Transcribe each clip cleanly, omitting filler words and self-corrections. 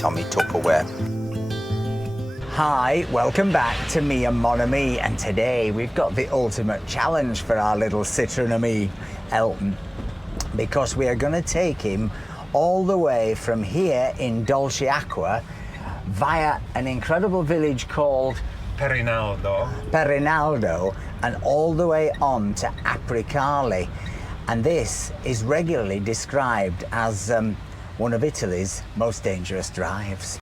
Tommy Tupperware. Hi, welcome back to Me and Mon Ami, and today we've got the ultimate challenge for our little Citroen Ami, Elton, because we are going to take him all the way from here in Dolceaqua via an incredible village called Perinaldo, and all the way on to Apricale. And this is regularly described as one of Italy's most dangerous drives.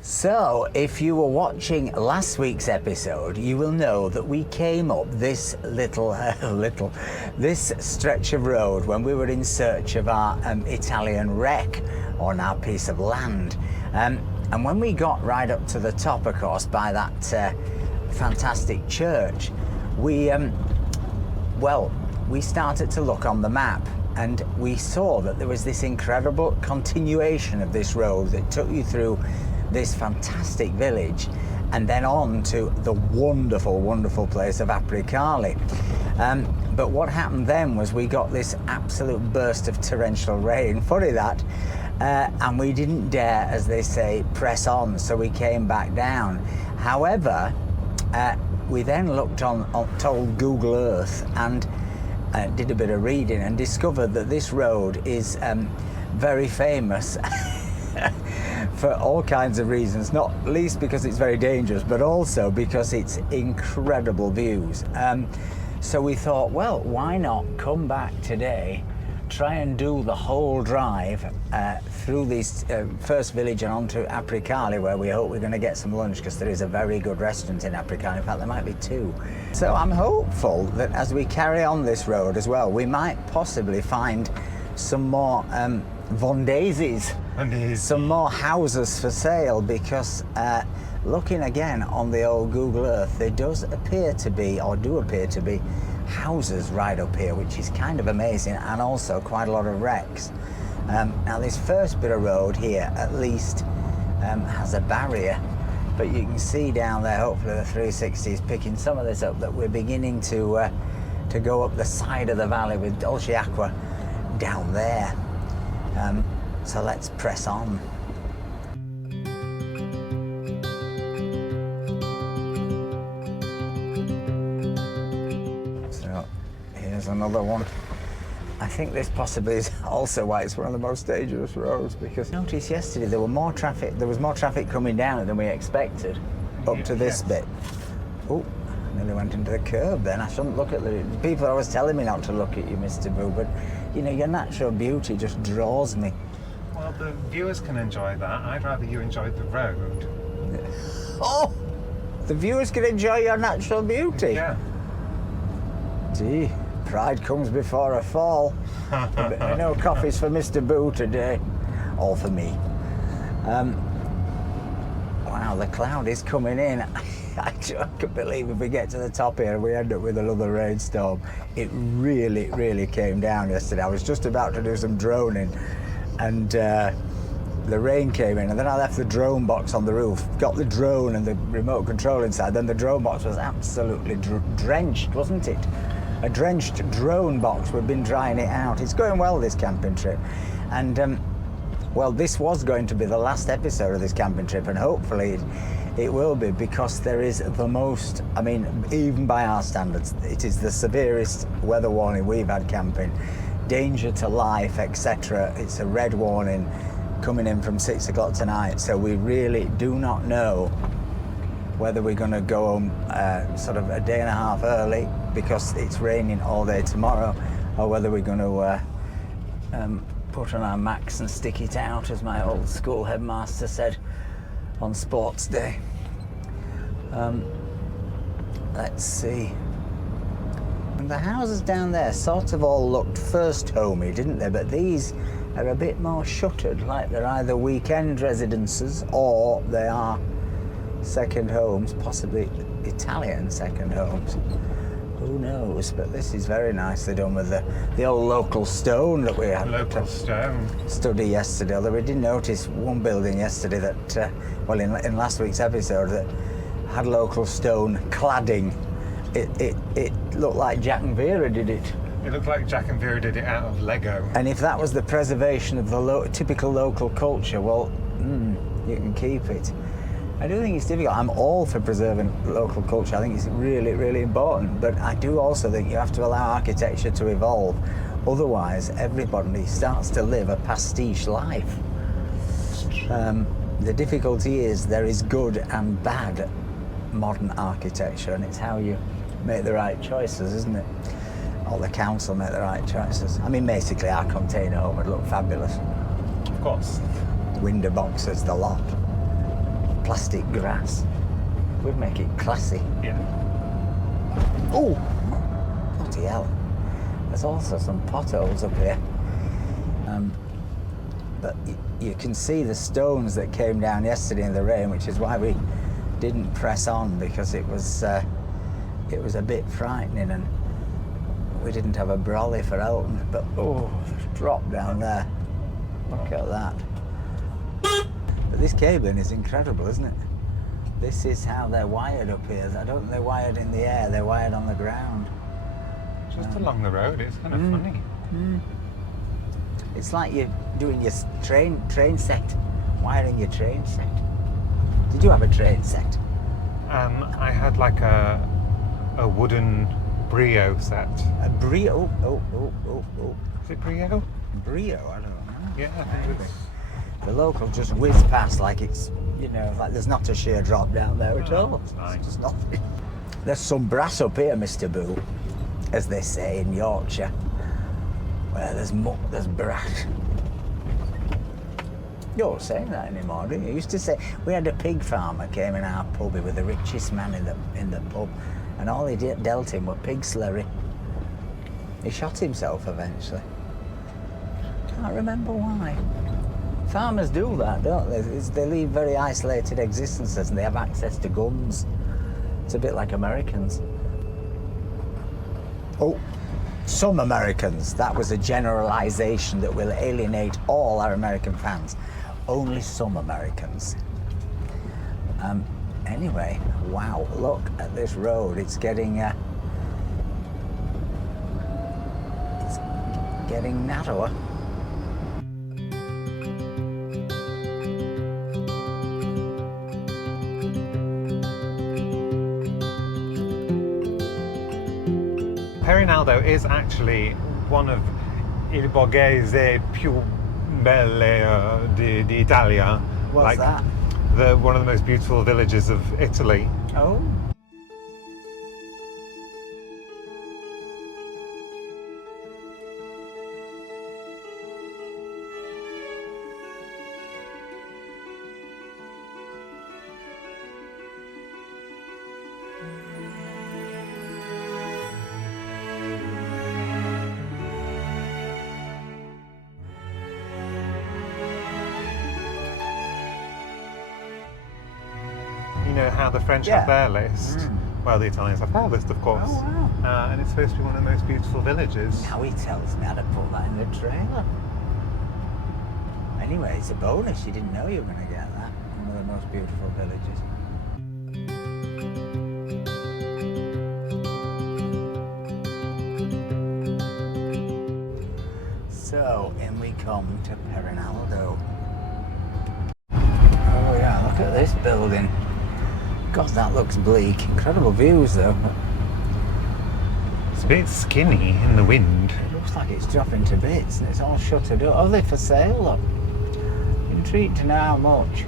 So, if you were watching last week's episode, you will know that we came up this this stretch of road when we were in search of our Italian wreck on our piece of land. And when we got right up to the top, of course, by that fantastic church, we started to look on the map, and we saw that there was this incredible continuation of this road that took you through this fantastic village and then on to the wonderful, wonderful place of Apricale. But what happened then was we got this absolute burst of torrential rain, funny that, and we didn't dare, as they say, press on, so we came back down. However, we then looked on told Google Earth and did a bit of reading and discovered that this road is very famous for all kinds of reasons, not least because it's very dangerous, but also because it's incredible views. So we thought, well, why not come back today, try and do the whole drive through this first village and onto Apricale, where we hope we're going to get some lunch, because there is a very good restaurant in Apricale. In fact, there might be two. So I'm hopeful that as we carry on this road as well, we might possibly find some more Vondeses, some more houses for sale, because looking again on the old Google Earth, there does appear to be, or do appear to be, houses right up here, which is kind of amazing, and also quite a lot of wrecks. Now this first bit of road here at least has a barrier, but you can see down there, hopefully the 360 is picking some of this up, that we're beginning to go up the side of the valley with Dolceaqua down there. So let's press on. So here's another one. I think this possibly is also why it's one of the most dangerous roads, because I noticed yesterday there was more traffic coming down it than we expected up to this bit. Oh, nearly went into the curb then. I shouldn't look at the people. Are always telling me not to look at you, Mr. Boo, but you know, your natural beauty just draws me. Well, the viewers can enjoy that. I'd rather you enjoyed the road. Oh, the viewers can enjoy your natural beauty. Yeah. Gee, pride comes before a fall. No coffees for Mr. Boo today, all for me. Wow, the cloud is coming in. I can't believe if we get to the top here and we end up with another rainstorm. It really, really came down yesterday. I was just about to do some droning, and the rain came in, and then I left the drone box on the roof, got the drone and the remote control inside. Then the drone box was absolutely drenched, wasn't it? A drenched drone box. We've been drying it out. It's going well, this camping trip. And well, this was going to be the last episode of this camping trip, and hopefully it will be, because there is the most, I mean, even by our standards, it is the severest weather warning we've had camping. Danger to life, etc. It's a red warning coming in from 6 o'clock tonight, so we really do not know whether we're going to go home sort of a day and a half early because it's raining all day tomorrow, or whether we're going to put on our max and stick it out, as my old school headmaster said on sports day. Let's see. And the houses down there sort of all looked first homey, didn't they? But these are a bit more shuttered, like they're either weekend residences or they are second homes, possibly Italian second homes. who knows? But this is very nicely done with the old local stone that we had. Local stone. Study yesterday, although we did notice one building yesterday that, well, in last week's episode, that had local stone cladding. It looked like Jack and Vera did it. It looked like Jack and Vera did it out of Lego. And if that was the preservation of the typical local culture, well, you can keep it. I do think it's difficult. I'm all for preserving local culture. I think it's really, really important. But I do also think you have to allow architecture to evolve. Otherwise, everybody starts to live a pastiche life. The difficulty is there is good and bad modern architecture, and it's how you make the right choices, isn't it? Or the council make the right choices. I mean, basically, our container home would look fabulous. Of course. Window boxes, the lot. Plastic grass. We'd make it classy. Yeah. Oh! Bloody hell. There's also some potholes up here. But you can see the stones that came down yesterday in the rain, which is why we didn't press on, because it was a bit frightening, and we didn't have a brolly for Elton. But oh, there's a drop down there. Look at that. But this cabling is incredible, isn't it? This is how they're wired up here. I don't think they're wired in the air, they're wired on the ground. Just along the road, it's kind of funny. It's like you're doing your train set, wiring your train set. Did you have a train set? I had like a wooden brio set. A brio? Oh. Is it brio? Brio? I don't know. Yeah, I think it is. The local just whiz past like it's, like there's not a sheer drop down there at all. Nice. It's just nothing. There's some brass up here, Mr. Boo, as they say in Yorkshire. Where there's muck, there's brass. You don't say that anymore, do you? You used to say, we had a pig farmer came in our pub. He was the richest man in the pub, and all he dealt him were pig slurry. He shot himself eventually. Can't remember why. Farmers do that, don't they? They lead very isolated existences, and they have access to guns. It's a bit like Americans. Oh. Some Americans. That was a generalization that will alienate all our American fans. Only some Americans. Anyway, wow, look at this road. It's getting narrower. Perinaldo is actually one of il borghese più belle d'Italia. What's that? One of the most beautiful villages of Italy. Oh. You know how the French have their list? Well, the Italians have their list, of course. Oh, wow. And it's supposed to be one of the most beautiful villages. Now he tells me how to put that in the trailer. Anyway, it's a bonus. You didn't know you were going to get that. One of the most beautiful villages. So, in we come to Perinaldo. Oh yeah, look at this building. God, that looks bleak. Incredible views though. It's a bit skinny in the wind. It looks like it's dropping to bits and it's all shuttered up. Oh, they're for sale look. Intrigued to know how much.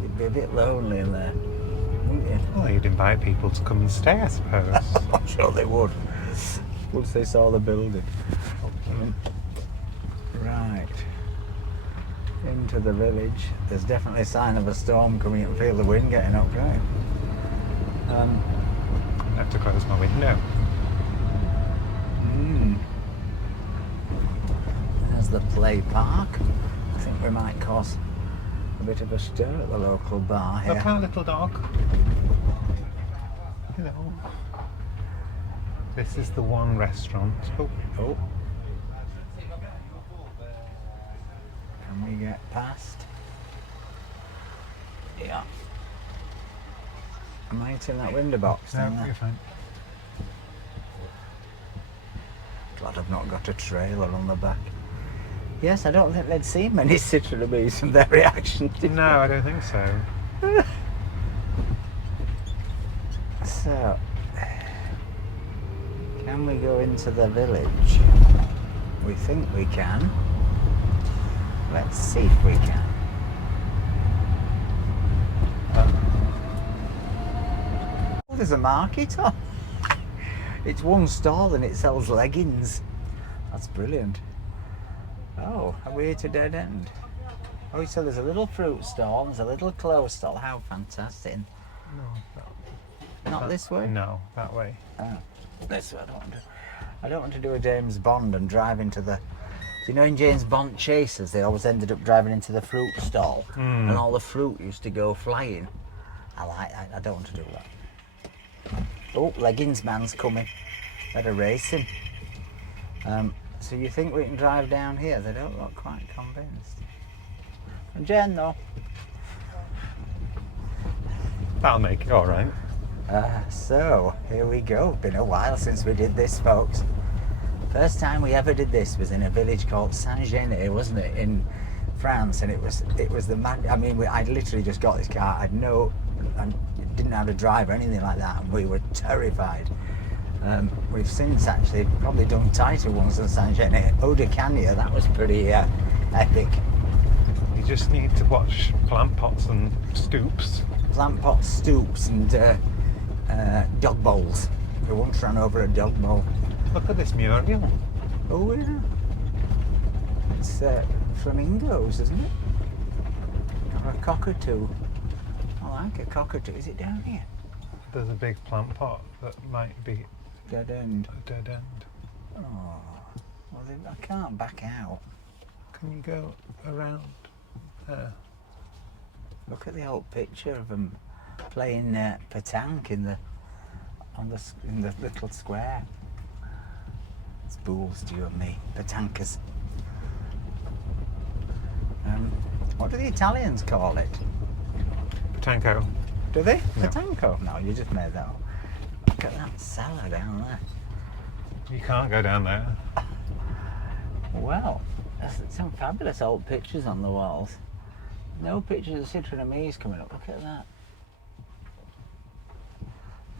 You'd be a bit lonely in there, wouldn't you? Well, you'd invite people to come and stay, I suppose. I'm sure they would. Once they saw the building. Right. Into the village. There's definitely a sign of a storm coming. You can feel the wind getting up, right? I have to close my window. There's the play park. I think we might cause a bit of a stir at the local bar here. Look, our little dog. Hello. This is the one restaurant. Oh. Can we get past? Yeah. Am I hitting that window box down No, there? you're fine. Glad I've not got a trailer on the back. Yes, I don't think they'd seen many Citroen from their reaction to No, I don't think so. So, can we go into the village? We think we can. Let's see if we can. Oh, there's a market on. It's one stall and it sells leggings. That's brilliant. Oh, are we at a dead end? Oh, so there's a little fruit stall, there's a little clothes stall. How fantastic. Not this way? No, that way. Oh, this way. I don't want to do a James Bond and drive into the... You know, in James Bond chases, they always ended up driving into the fruit stall, and all the fruit used to go flying. I don't want to do that. Oh, leggings man's coming. Better race him. So you think we can drive down here? They don't look quite convinced. And Jen, though. That'll make it all right. So, here we go. Been a while since we did this, folks. First time we ever did this was in a village called Saint-Genet, wasn't it, in France? And it was the I mean, I literally just got this car. I didn't have a drive or anything like that, and we were terrified. We've since actually probably done tighter ones than Saint-Genet. Eau de Cagnes, that was pretty epic. You just need to watch plant pots and stoops. Plant pots, stoops, and dog bowls. We once ran over a dog bowl. Look at this mural. Oh yeah. It's flamingos, isn't it? Or a cockatoo. I like a cockatoo. Is it down here? There's a big plant pot that might be Dead end. a dead end. Oh, well then I can't back out. Can you go around there? Look at the old picture of them playing petanque in the little square. It's bulls to you and me, petankers. What do the Italians call it? Petanco. Do they? No. Petanco? No, you just made that up. Look at that cellar down there. You can't go down there. Well, there's some fabulous old pictures on the walls. No pictures of Citroen Amis coming up. Look at that.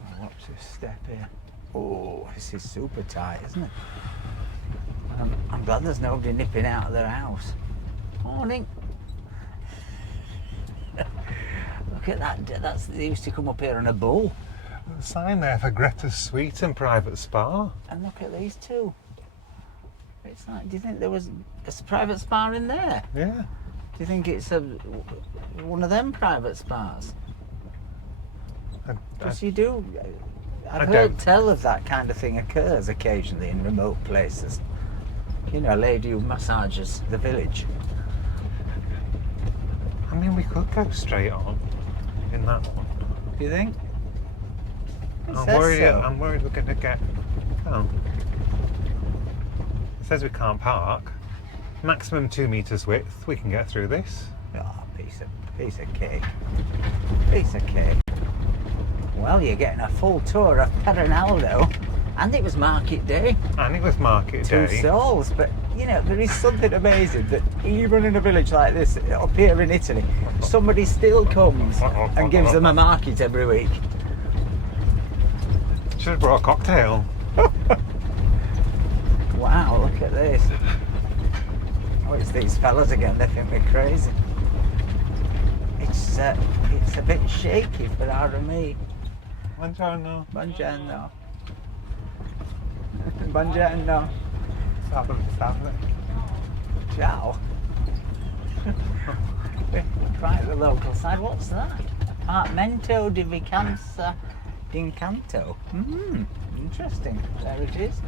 Oh, watch this step here. Oh, this is super tight, isn't it? I'm glad there's nobody nipping out of their house. Morning. Look at that. They used to come up here on a bull. There's a sign there for Greta's Suite and Private Spa. And look at these two. It's like, do you think there was a private spa in there? Yeah. Do you think it's one of them private spas? Because you do. I've heard tell of that kind of thing occurs occasionally in remote places. You know, a lady who massages the village. I mean, we could go straight on in that one. Do you think? I'm worried we're going to get... Oh. It says we can't park. Maximum 2 metres width. We can get through this. Oh, piece of cake. Piece of cake. Well, you're getting a full tour of Perinaldo, and it was market day. And it was market day. 2 stalls, but you know, there is something amazing that even in a village like this, up here in Italy, somebody still comes and gives them a market every week. Should have brought a cocktail. Wow, look at this. Oh, it's these fellas again, they think we're crazy. It's a bit shaky for our and me. Buongiorno. Buongiorno. Buongiorno. Salve. Ciao. Right at the local side. What's that? Apartamento di Vacanza Incanto. Interesting. There it is.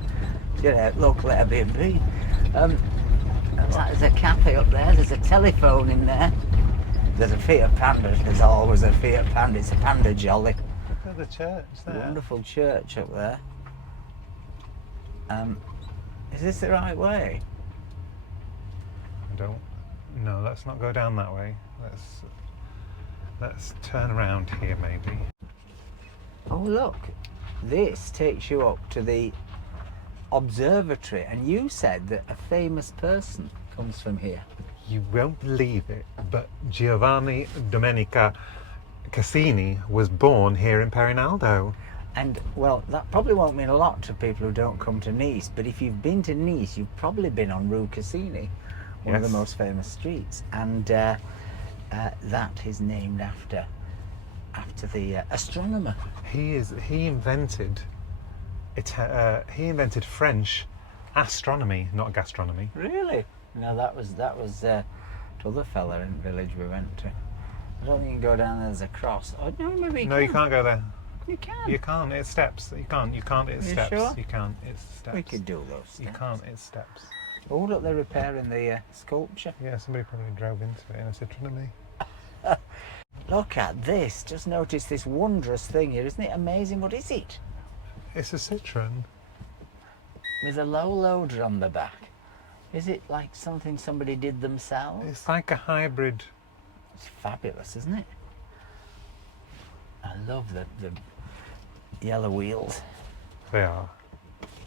Yeah, local Airbnb. There's a cafe up there. There's a telephone in there. There's a Fiat Panda. There's always a Fiat Panda. It's a Panda Jolly. Look at the church there. Wonderful church up there. Is this the right way? I don't. No, let's not go down that way. Let's turn around here, maybe. Oh look, this takes you up to the observatory, and you said that a famous person comes from here. You won't believe it, but Giovanni Domenica Cassini was born here in Perinaldo. And well, that probably won't mean a lot to people who don't come to Nice, but if you've been to Nice, you've probably been on Rue Cassini, one of the most famous streets, and that is named after the astronomer. He invented French astronomy, not gastronomy. Really? No, that was the other fella in the village we went to. I don't think you can go down there. There's a cross. Oh no, maybe you No, can. you can't go there. You can. You can't. It's steps. You can't. It's You steps. sure? You can't. It's steps. We could do those steps. You can't. It's steps. Oh, look, they're repairing the sculpture. Yeah, somebody probably drove into it in a Citroen. Look at this. Just notice this wondrous thing here. Isn't it amazing? What is it? It's a Citroen. There's a low loader on the back. Is it like something somebody did themselves? It's like a hybrid. It's fabulous, isn't it? I love the yellow wheels. They are.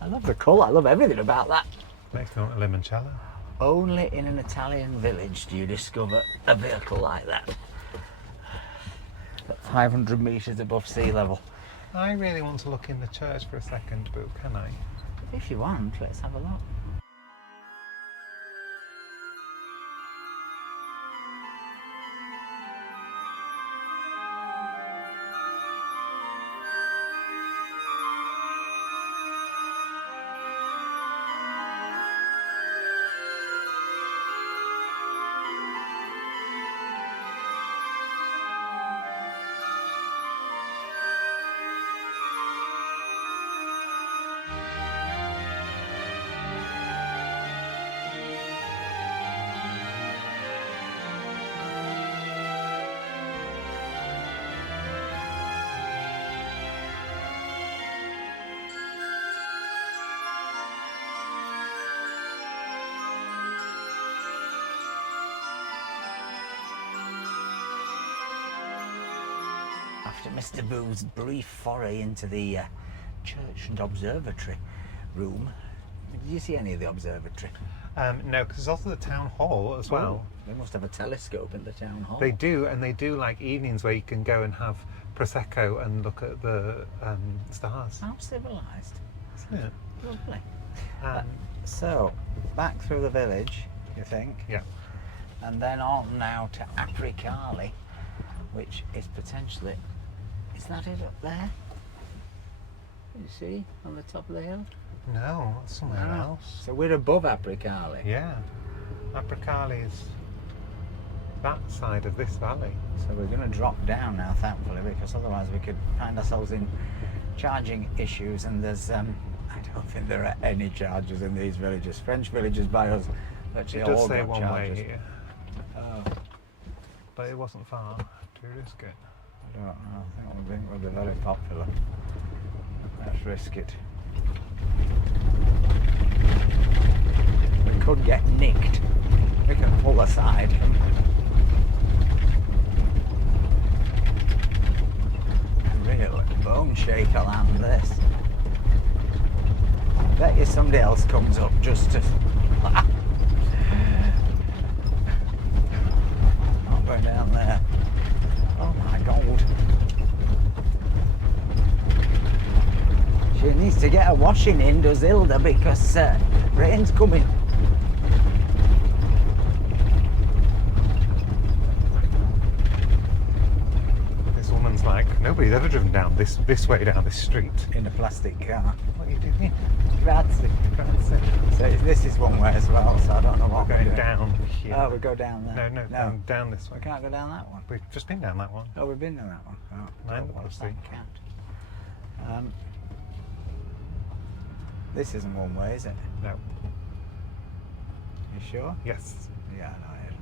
I love the colour. I love everything about that. Makes me want a limoncello. Only in an Italian village do you discover a vehicle like that. 500 metres above sea level. I really want to look in the church for a second, but can I? If you want, let's have a look. After Mr. Booth's brief foray into the church and observatory room, did you see any of the observatory? No, because there's also the town hall as well. They must have a telescope in the town hall. They do, and they do like evenings where you can go and have prosecco and look at the stars. How civilised. Isn't it? Lovely. Um, So, back through the village, you think? yeah. And then on now to Apricale, which is potentially... Is that it up there? You see, on the top of the hill? No, that's somewhere else. So we're above Apricale. Yeah. Apricale is that side of this valley. So we're going to drop down now, thankfully, because otherwise we could find ourselves in charging issues, and there's I don't think there are any charges in these villages. French villages by us actually It does all say got one charges. way here, Oh, but it wasn't far. Do we risk it? I don't know. I think we'll be very popular. Let's risk it. We could get nicked. We can pull aside. Real bone shaker land, this. Bet you somebody else comes up just to... Not going down there. Oh my God. She needs to get a washing in, does Hilda, because rain's coming. This woman's like, nobody's ever driven down this way down this street. In a plastic car. What are you doing? Grazie. So this is one way as well, so I don't know what We're we're going doing. down here. Oh, we go down there. No, down this way. We can't go down that one. We've just been down that one. Oh, we've been down that one. Oh, Mind the well, postie. that count. This isn't one way, is it? No. You sure? Yes. Yeah, I know it.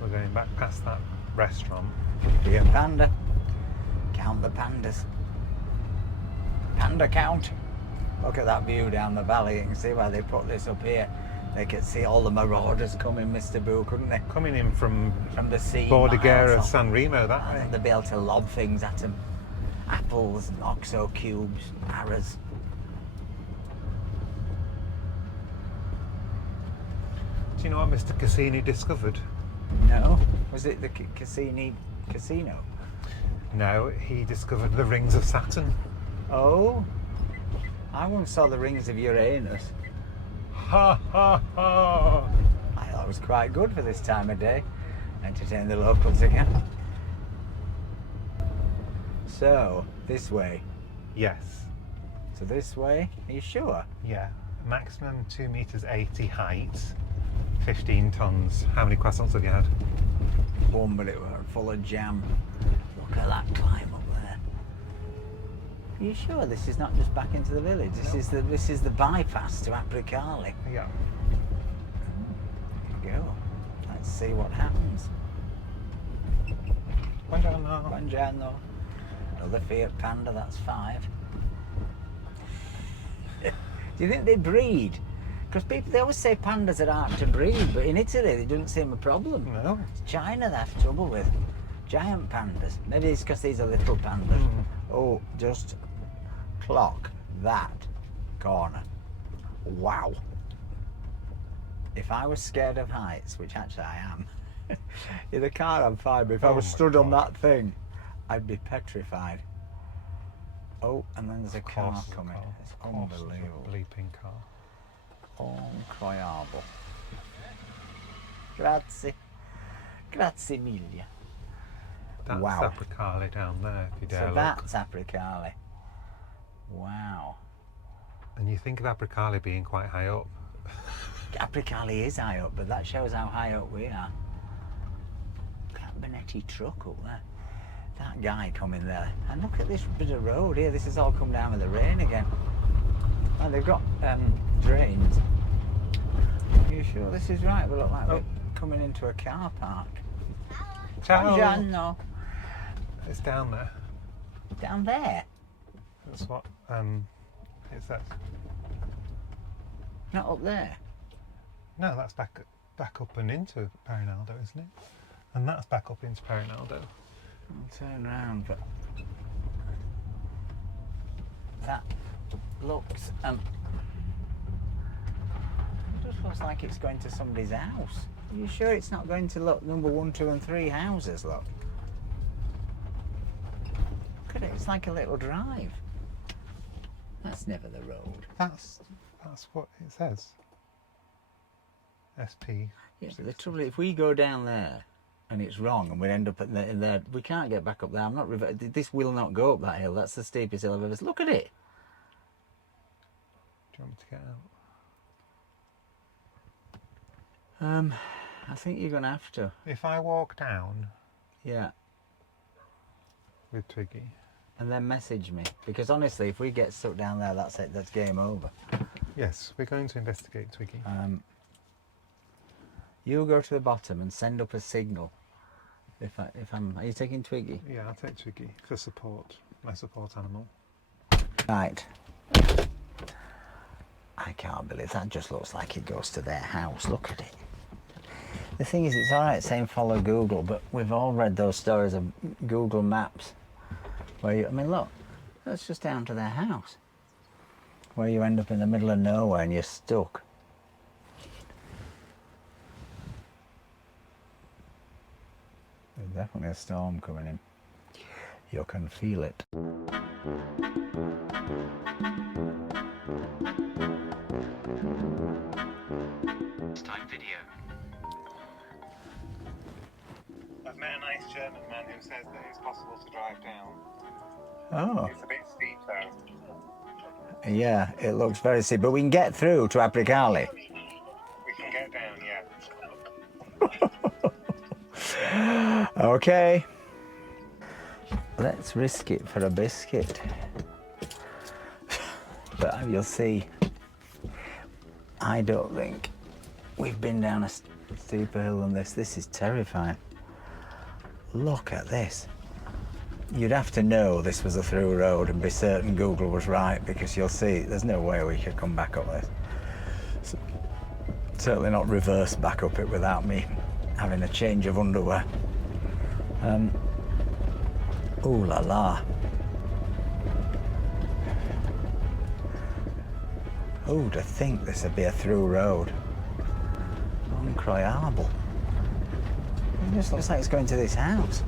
We're going back past that restaurant. Be a panda. Count the pandas. Panda count. Look at that view down the valley. You can see why they put this up here. They could see all the marauders coming, Mr. Boo, couldn't they? Coming in from the sea. Bordighera, San Remo, that way. They'd be able to lob things at them. Apples, oxo cubes, arrows. Do you know what Mr. Cassini discovered? No. Was it the Cassini casino? No, he discovered the rings of Saturn. Oh. I once saw the rings of Uranus. Ha ha ha! I thought it was quite good for this time of day. Entertain the locals again. So, this way. Yes. So this way? Are you sure? Yeah. Maximum 2 meters 80 height, 15 tons. How many croissants have you had? One, but it was full of jam. Look at that climb up there. Are you sure this is not just back into the village? This is the bypass to Apricale. Yeah. There you go. Let's see what happens. Buongiorno. Buongiorno. Another Fiat Panda, that's 5. Do you think they breed? Because they always say pandas are hard to breed, but in Italy it doesn't seem a problem. No. It's China they have trouble with. Giant pandas. Maybe it's because these are little pandas. Oh, just clock that corner. Wow. If I was scared of heights, which actually I am, in the car I'm fine, but if I was stood on that thing, I'd be petrified. Oh, and then there's a car coming. It's unbelievable. Bleeping car. Incroyable. Grazie. Grazie mille. That's Wow. Apricale down there, if you dare So look. that's Apricale. Wow. And you think of Apricale being quite high up. Apricale is high up, but that shows how high up we are. Look at that Benetti truck up there. That guy coming there. And look at this bit of road here. This has all come down with the rain again. And they've got drains. Are you sure this is right? We look like we're coming into a car park. Ciao. Buongiorno. It's down there. Down there. That's what it says. Not up there. No, that's back up and into Perinaldo, isn't it? And that's back up into Perinaldo. I'll turn around, but that looks it just looks like it's going to somebody's house. Are you sure it's not going to look number 1, 2 and 3 houses? Look at it, it's like a little drive. That's never the road. That's what it says. SP. Yeah, but the trouble is, if we go down there and it's wrong and we end up in there, we can't get back up there. I'm not. This will not go up that hill. That's the steepest hill I've ever seen. Look at it. Do you want me to get out? I think you're gonna have to. If I walk down Yeah. with Twiggy. And then message me, because honestly, if we get stuck down there, that's it. That's game over. Yes, we're going to investigate Twiggy. You go to the bottom and send up a signal. Are you taking Twiggy? Yeah, I'll take Twiggy for support. My support animal. Right. I can't believe that. Just looks like it goes to their house. Look at it. The thing is, it's all right saying follow Google, but we've all read those stories of Google Maps, where look, that's just down to their house, where you end up in the middle of nowhere and you're stuck. There's definitely a storm coming in. You can feel it. Time video. I've met a nice German man who says that it's possible to drive down. Oh. It's a bit steep though. Yeah, it looks very steep, but we can get through to Apricale. We can get down, yeah. Okay. Let's risk it for a biscuit. But you'll see, I don't think we've been down a steeper hill than this. This is terrifying. Look at this. You'd have to know this was a through road and be certain Google was right, because you'll see there's no way we could come back up this. So, certainly not reverse back up it without me having a change of underwear. Ooh la la. Oh, to think this would be a through road. Incroyable. It just looks like it's going to this house.